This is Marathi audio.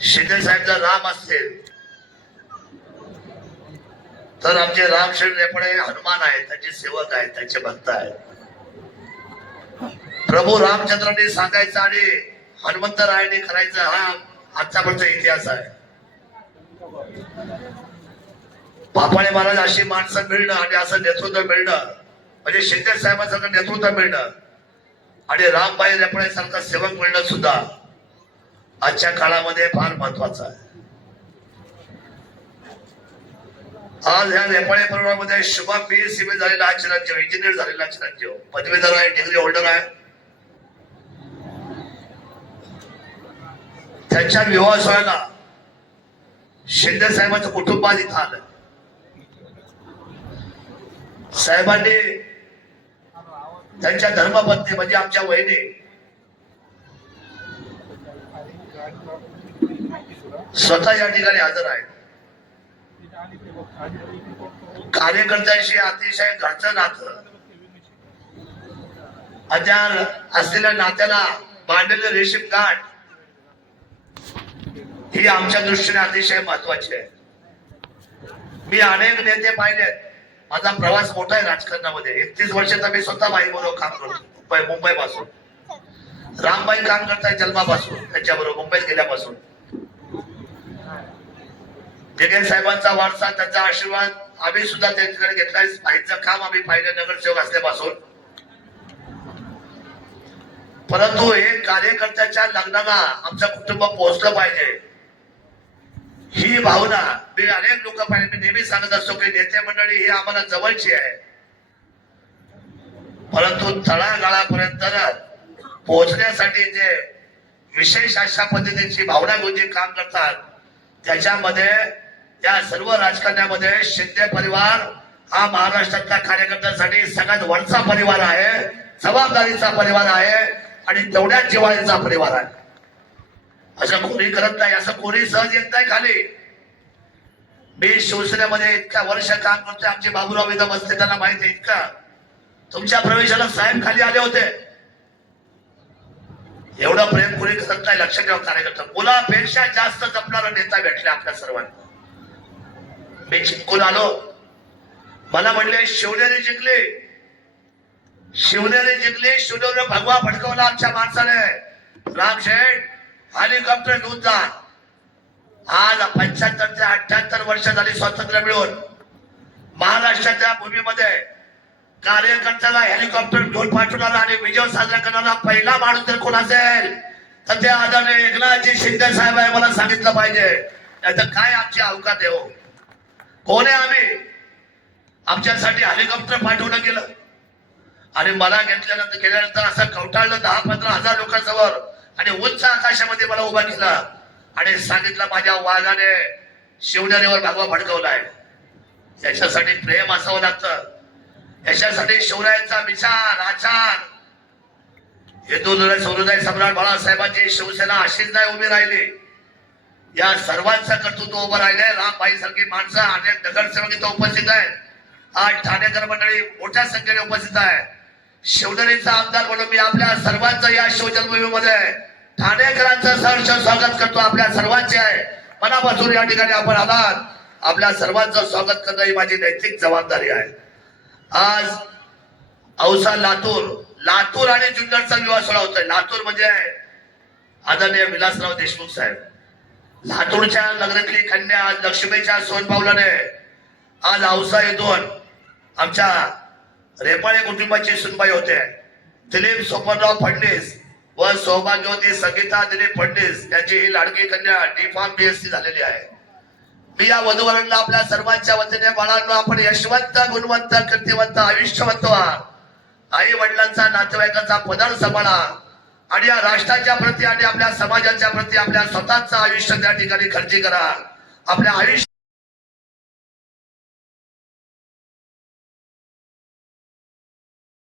शिंदे साहेबचा राम असतील तर आमचे रामशेठ रेपडे हनुमान आहेत त्यांचे सेवक आहेत त्यांचे भक्त आहेत. प्रभू रामचंद्राने सांगायचं आणि हनुमंतरायाने करायचं हा आजच्यापर्यंत इतिहास आहे. बापाळे महाराज अशी माणसं मिळणं आणि असं नेतृत्व मिळणं म्हणजे शिंदे साहेबांसारखं नेतृत्व मिळणं आणि रामबाई रेपळे सारखा सेवक मिळणं सुद्धा आजच्या काळामध्ये फार महत्वाचं आहे. आज ह्या नेपाळी परिवारामध्ये शुभम बी सिव्हिल झालेला हा चिरंजीव इंजिनियर झालेला चिरंजीव. पदवीधर आहे डिग्री होल्डर आहे. त्यांच्या विवाह सोहळ्याला शिंदे साहेबांचं कुटुंब आज इथं आलं. साहेबांनी त्यांच्या धर्मपत्नी म्हणजे आमच्या वहिनी स्वतः या ठिकाणी हजर आहेत. कार्यकर्त्यांशी अतिशय घरचं नातं. त्या असलेल्या नात्याला मांडलेलं रेशीम गाठ ही आमच्या दृष्टीने अतिशय महत्वाची आहे. मी अनेक नेते पाहिलेत माझा प्रवास मोठा आहे राजकारणामध्ये. एकतीस वर्षाचा मी स्वतः बाई बरोबर काम करतो मुंबई पासून रामबाई काम करताय जन्मापासून त्यांच्याबरोबर मुंबईत गेल्यापासून. जगेल साहेबांचा वारसा त्यांचा आशीर्वाद आम्ही सुद्धा त्यांच्याकडे घेतलाय. आईचं काम आम्ही पाहिलं नगरसेवक असल्यापासून. परंतु हे कार्यकर्त्याच्या लग्नाला आमचं कुटुंब पोहोचलं पाहिजे. ही भावना मी अनेक लोक पाहिजे मी नेहमी सांगत असतो की नेते मंडळी ही आम्हाला जवळची आहे. परंतु तळागाळापर्यंत पोहोचण्यासाठी जे विशेष अशा पद्धतीची भावना घेऊन जे काम करतात त्याच्यामध्ये त्या सर्व राजकारण्यामध्ये शिंदे परिवार हा महाराष्ट्रातल्या कार्यकर्त्यांसाठी सगळ्यात वरचा परिवार आहे जबाबदारीचा परिवार आहे आणि तेवढ्याच जिवाळीचा परिवार आहे. असं कोणी करत नाही असं कोणी सहज येत नाही खाली. मी शिवसेनेमध्ये इतक्या वर्ष काम करतोय आमचे बाबूराव इथं बसते त्यांना माहिती आहे इतका. तुमच्या प्रवेशाला साहेब खाली आले होते. एवढं प्रेम कोणी करत नाही लक्ष ठेवा कार्यकर्ता मुलापेक्षा जास्त जपणारा नेता भेटले आपल्या सर्वांना. मी चिपकून आलो. मला म्हणले शिवनेरी जिंकले. शिवनेरी जिंकली. शिवनेरी भगवा फडकवला आमच्या माणसाने. रामशेठ हेलिकॉप्टर घेऊन जा. आज पंच्याहत्तर ते अठ्याहत्तर वर्ष झाली स्वातंत्र्य मिळून. महाराष्ट्राच्या भूमीमध्ये कार्यकर्त्याला हेलिकॉप्टर घेऊन पाठवणारा आणि विजय साजरा करणारा पहिला माणूस जर कोण असेल तर ते आदरणीय एकनाथजी शिंदे साहेब आहे मला सांगितलं पाहिजे. नाहीतर काय आमची अवकात आहे हो? कोण आहे आम्ही? आमच्यासाठी हेलिकॉप्टर पाठवलं गेलं. आणि मला घेतल्यानंतर गेल्यानंतर असं कवटाळलं दहा पंधरा हजार लोकांसमोर आणि उंच आकाशामध्ये मला उभा केला. आणि सांगितलं माझ्या वाघाने शिवनेरीवर भगवा भडकवलाय. याच्यासाठी प्रेम असावं लागतं. याच्यासाठी शिवरायांचा विचार आचार. हिंदू हृदय सौहृदय सम्राट बाळासाहेबांची शिवसेना अशीच नाही उभी राहिली. या सर्वांचं कर्तृत्व उभं राहिलंय. रामबाई सारखी माणसं अनेक नगरसेवक इथं उपस्थित आहेत. आज ठाणेकर मंडळी मोठ्या संख्येने उपस्थित आहे शिवनेरीचा आमदार म्हणून मी आपल्या सर्वांचं या शिवजन्मभूमीमध्ये ठाणेकरांचं सहर्ष स्वागत करतो. आपल्या सर्वांचे आहे. मनापासून या ठिकाणी आपण आलात आपल्या सर्वांचं स्वागत करणं ही माझी नैतिक जबाबदारी आहे. आज औसा लातूर लातूर आणि जुन्नरचा विवाह सोहळा होतोय. लातूर म्हणजे आदरणीय विलासराव देशमुख साहेब. लातूरच्या लग्नातली कन्या आज लक्ष्मीच्या सोनपावलाने आज औसा येथून आमच्या रेपाळे कुटुंबाची सुनबाई होते. दिलीप सोपनराव फडणीस व सौभाग्यवती संगीता दिलीप फडणीस यांची ही लाडकी कन्या डी फार्म बीएससी झालेली आहे. मी या वधूवरांना आपल्या सर्वांच्या वतीने बाळांना आपण यशवंत गुणवंत कीर्तिवंत आयुष्यवंत आई वडिलांचा नातेवाईकांचा पदर सांभाळा. आणि या राष्ट्राच्या प्रती आणि आपल्या समाजाच्या प्रती आपल्या स्वतःचं आयुष्य त्या ठिकाणी खर्ची करा. आपल्या आयुष्य